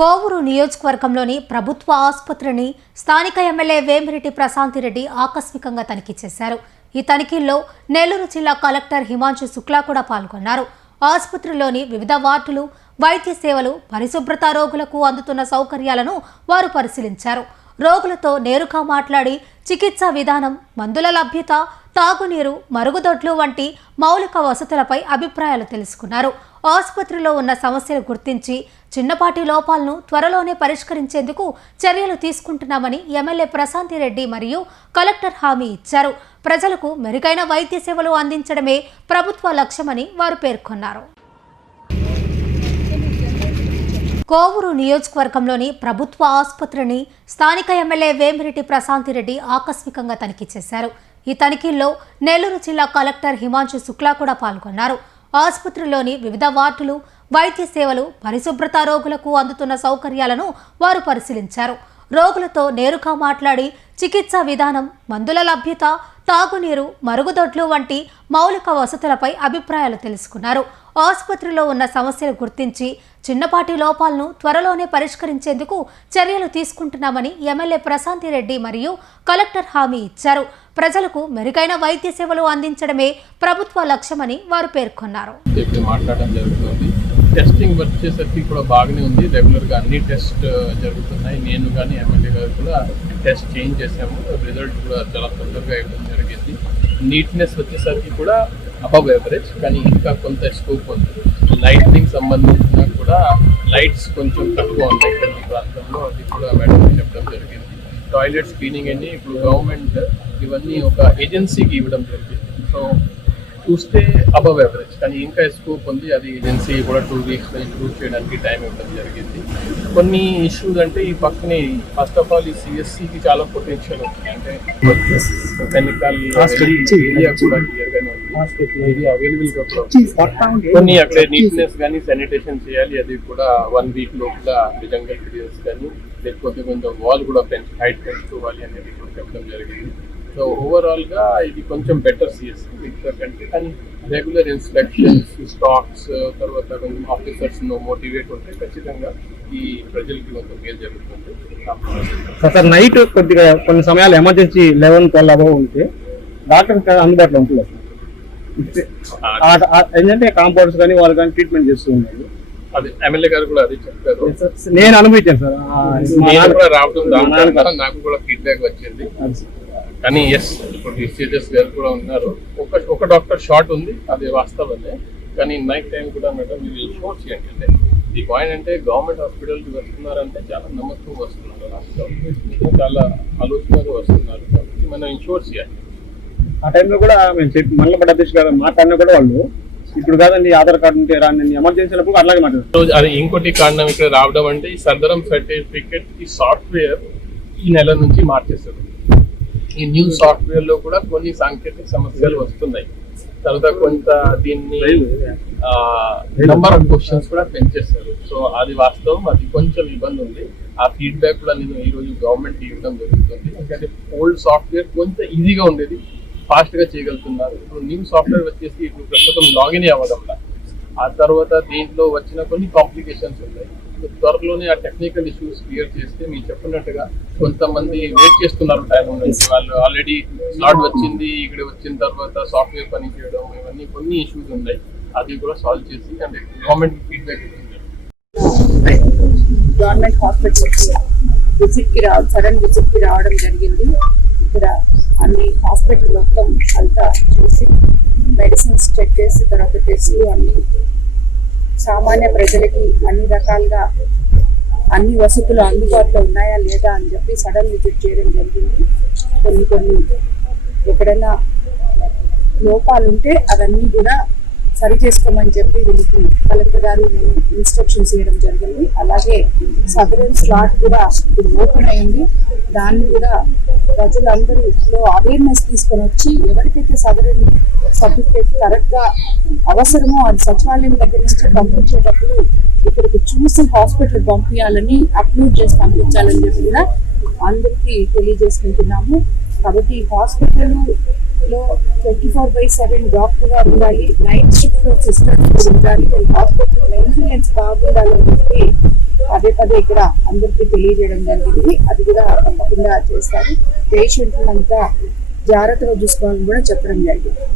కోవూరు నియోజకవర్గంలోని ప్రభుత్వ ఆసుపత్రిని స్థానిక ఎమ్మెల్యే వేమిరెడ్డి ప్రశాంతిరెడ్డి ఆకస్మికంగా తనిఖీ చేశారు. ఈ తనిఖీల్లో నెల్లూరు జిల్లా కలెక్టర్ హిమాంశు శుక్లా కూడా పాల్గొన్నారు. ఆసుపత్రిలోని వివిధ వార్డులు, వైద్య సేవలు, పరిశుభ్రత, రోగులకు అందుతున్న సౌకర్యాలను వారు పరిశీలించారు. రోగులతో నేరుగా మాట్లాడి చికిత్సా విధానం, మందుల లభ్యత, తాగునీరు, మరుగుదొడ్లు వంటి మౌలిక వసతులపై అభిప్రాయాలు తెలుసుకున్నారు. ఆసుపత్రిలో ఉన్న సమస్యలు గుర్తించి చిన్నపాటి లోపాలను త్వరలోనే పరిష్కరించేందుకు చర్యలు తీసుకుంటున్నామని ఎమ్మెల్యే ప్రశాంతిరెడ్డి మరియు కలెక్టర్ హామీ ఇచ్చారు. ప్రజలకు మెరుగైన వైద్య సేవలు అందించడమే ప్రభుత్వ లక్ష్యమని వారు పేర్కొన్నారు. కోవూరు నియోజకవర్గంలోని ప్రభుత్వ ఆసుపత్రిని స్థానిక ఎమ్మెల్యే వేమిరెడ్డి ప్రశాంతిరెడ్డి ఆకస్మికంగా తనిఖీ చేశారు. ఈ తనిఖీల్లో నెల్లూరు జిల్లా కలెక్టర్ హిమాంశు శుక్లా కూడా పాల్గొన్నారు. ఆసుపత్రిలోని వివిధ వార్డులు, వైద్య సేవలు, పరిశుభ్రత, రోగులకు అందుతున్న సౌకర్యాలను వారు పరిశీలించారు. రోగులతో నేరుగా మాట్లాడి చికిత్సా విధానం, మందుల లభ్యత, తాగునీరు, మరుగుదొడ్లు వంటి మౌలిక వసతులపై అభిప్రాయాలు తెలుసుకున్నారు. ఆసుపత్రిలో ఉన్న సమస్యలు గుర్తించి చిన్నపాటి లోపాలను త్వరలోనే పరిష్కరించేందుకు చర్యలు తీసుకుంటున్నామని ఎమ్మెల్యే ప్రశాంతిరెడ్డి మరియు కలెక్టర్ హామీ ఇచ్చారు. ప్రజలకు మెరుగైన వైద్య సేవలు అందించడమే ప్రభుత్వ లక్ష్యమని వారు పేర్కొన్నారు. టెస్టింగ్ వర్క్ చేసరికి కూడా బాగానే ఉంది. రెగ్యులర్గా అన్ని టెస్ట్ జరుగుతున్నాయి. నేను కానీ ఎమ్మెల్యే గారు కూడా టెస్ట్ చేంజ్ చేసాము. రిజల్ట్ కూడా చాలా తొందరగా ఇవ్వడం జరిగింది. నీట్నెస్ వచ్చేసరికి కూడా అబవ్ ఎవరేజ్, కానీ ఇంకా కొంత స్కోప్ ఉంది. లైటింగ్ సంబంధించిన కూడా లైట్స్ కొంచెం తక్కువ ఉన్నాయి కొన్ని ప్రాంతంలో, అది కూడా మేడం చెప్పడం జరిగింది. టాయిలెట్స్ క్లీనింగ్ అన్ని ఇప్పుడు గవర్నమెంట్ ఇవన్నీ ఒక ఏజెన్సీకి ఇవ్వడం జరిగింది. సో చూస్తే అబవ్ ఎవరేజ్, కానీ ఇంకా స్కోప్ ఉంది. అది ఏజెన్సీ కూడా 2 వీక్స్ ఇంప్రూవ్ చేయడానికి టైం ఇవ్వడం జరిగింది. కొన్ని ఇష్యూస్ అంటే ఈ పక్కనే ఫస్ట్ ఆఫ్ ఆల్ ఈ సిఎస్సికి చాలా పొటెన్షియల్ ఉంది. అంటే కెమికల్ ఏరియా కూడా క్లియర్గానే ఉంది, ఏరియా అవైలబుల్గా కొన్ని అక్కడ నీట్నెస్ కానీ శానిటేషన్ చేయాలి. అది కూడా 1 వీక్ లోపల నిజంగా క్లియర్స్ కానీ లేకపోతే కొంచెం వాల్ కూడా హైట్ పెంచుకోవాలి అనేది కూడా చెప్పడం జరిగింది. సో ఓవరాల్గా ఇది కొంచెం బెటర్ సిఎస్సి మిగతా కంటే, కానీ రెగ్యులర్ ఇన్స్పెక్షన్స్, స్టాక్స్, తర్వాత కొంచెం ఆఫీసర్స్ మోటివేట్ ఉంటే ఖచ్చితంగా ఈ ప్రజలకి కొంచెం మేలు జరుగుతుంది. సార్ నైట్ కొద్దిగా కొన్ని సమయాలు ఎమర్జెన్సీ 11-12 అబవ్ ఉంటే డాక్టర్ అందుబాటులో ఉంటుంది. ఏంటంటే కాంపౌండర్స్ కానీ వాళ్ళు కానీ ట్రీట్మెంట్ చేస్తూ ఉన్నారు. అది ఎమ్మెల్యే గారు కూడా అది చెప్పారు. నేను అనుభవించాను సార్. నేను కూడా రావడం నాకు కూడా ఫీడ్బ్యాక్ వచ్చింది. కానీ ఎస్, ఇప్పుడు డిసిజెస్ గారు కూడా ఉన్నారు. ఒక డాక్టర్ షార్ట్ ఉంది, అది వాస్తవమే. కానీ నైట్ టైం కూడా మేడం మీరు షోర్ చేయండి. అంటే ఈ పాయింట్ అంటే గవర్నమెంట్ హాస్పిటల్కి వస్తున్నారంటే చాలా నమ్మకం వస్తున్నారు, రాష్ట్రం చాలా ఆలోచనగా వస్తున్నారు. కాబట్టి మనం ఇన్షూర్ చేయాలి. ఆ టైంలో కూడా మేము చెప్పి మళ్ళీ అధ్యక్ష గారు మాట్లాడినా కూడా వాళ్ళు ఇప్పుడు కాదండి ఆధార్ కార్డు ఉంటే రాని ఎమర్జెన్సీలకు అట్లాగే మాట్లాడారు. అది ఇంకోటి కారణం ఇక్కడ రావడం అంటే ఈ సదరం సర్టిఫికేట్ ఈ సాఫ్ట్వేర్ ఈ నెల నుంచి మార్చేస్తారు. ఈ న్యూ సాఫ్ట్వేర్ లో కూడా కొన్ని సాంకేతిక సమస్యలు వస్తున్నాయి. తర్వాత కొంత దీన్ని నంబర్ ఆఫ్ క్వశ్చన్స్ కూడా పెంచేస్తారు. సో అది వాస్తవం, అది కొంచెం ఇబ్బంది ఉంది. ఆ ఫీడ్బ్యాక్ కూడా నేను ఈ రోజు గవర్నమెంట్ ఇవ్వడం జరుగుతుంది. ఎందుకంటే ఓల్డ్ సాఫ్ట్వేర్ కొంచెం ఈజీగా ఉండేది, ఫాస్ట్ గా చేయగలుగుతున్నారు. ఇప్పుడు న్యూ సాఫ్ట్వేర్ వచ్చేసి ఇప్పుడు ప్రస్తుతం లాగిన్ అవ్వడంలా, ఆ తర్వాత దీంట్లో వచ్చిన కొన్ని కాంప్లికేషన్స్ ఉన్నాయి. త్వరలోనే ఆ టెక్నికల్ ఇష్యూస్ క్లియర్ చేస్తే మీరు చెప్పినట్టుగా కొంతమంది వెయిట్ చేస్తున్నారు టైం నుంచి. వాళ్ళు ఆల్రెడీ స్లాట్ వచ్చింది, ఇక్కడ వచ్చిన తర్వాత సాఫ్ట్వేర్ పని చేయడం, ఇవన్నీ కొన్ని ఇష్యూస్ ఉన్నాయి. అది కూడా సాల్వ్ చేసి అంటే గవర్నమెంట్ ఫీడ్బ్యాక్ ఇస్తుంది. గవర్నమెంట్ హాస్పిటల్ సడన్ విజిట్ కి రావడం జరిగింది. ఇక్కడ అన్ని హాస్పిటల్ మొత్తం అంతా చూసి మెడిసిన్స్ చెక్ చేసి తర్వాత టెస్టులు అన్ని సామాన్య ప్రజలకి అన్ని రకాలుగా అన్ని వసతులు అందుబాటులో ఉన్నాయా లేదా అని చెప్పి సడన్ విజిట్ చేయడం జరిగింది. కొన్ని ఎక్కడైనా లోపాలు ఉంటే అవన్నీ కూడా సరి చేసుకోమని చెప్పి వీళ్ళకి కలెక్టర్ గారు నేను ఇన్స్ట్రక్షన్స్ ఇవ్వడం జరిగింది. అలాగే సదరన్ స్లాట్ కూడా ఇప్పుడు ఓపెన్ అయింది. దాన్ని కూడా ప్రజలందరూ అవేర్నెస్ తీసుకొని వచ్చి ఎవరికైతే సదరన్ సర్టిఫికేట్ కరెక్ట్ గా అవసరమో అది సచివాలయం దగ్గర నుంచి పంపించేటప్పుడు ఇక్కడికి చూసి హాస్పిటల్ పంపించాలని, అప్లోడ్ చేసి పంపించాలని చెప్పి కూడా అందరికీ తెలియజేసుకుంటున్నాము. కాబట్టి హాస్పిటల్ లో 24/7 డాక్టర్ గారు ఉండాలి, నైట్ షిఫ్ట్ లో సిస్టర్స్ ఉండాలి, హాస్పిటల్ మెయింటెనెన్స్ బాగుండాలని చెప్పి పదే పదే ఇక్కడ అందరికీ తెలియజేయడం జరిగింది. అది కూడా తప్పకుండా చేస్తారు. పేషెంట్లంతా జాగ్రత్తగా చూసుకోవాలని కూడా చెప్పడం జరిగింది.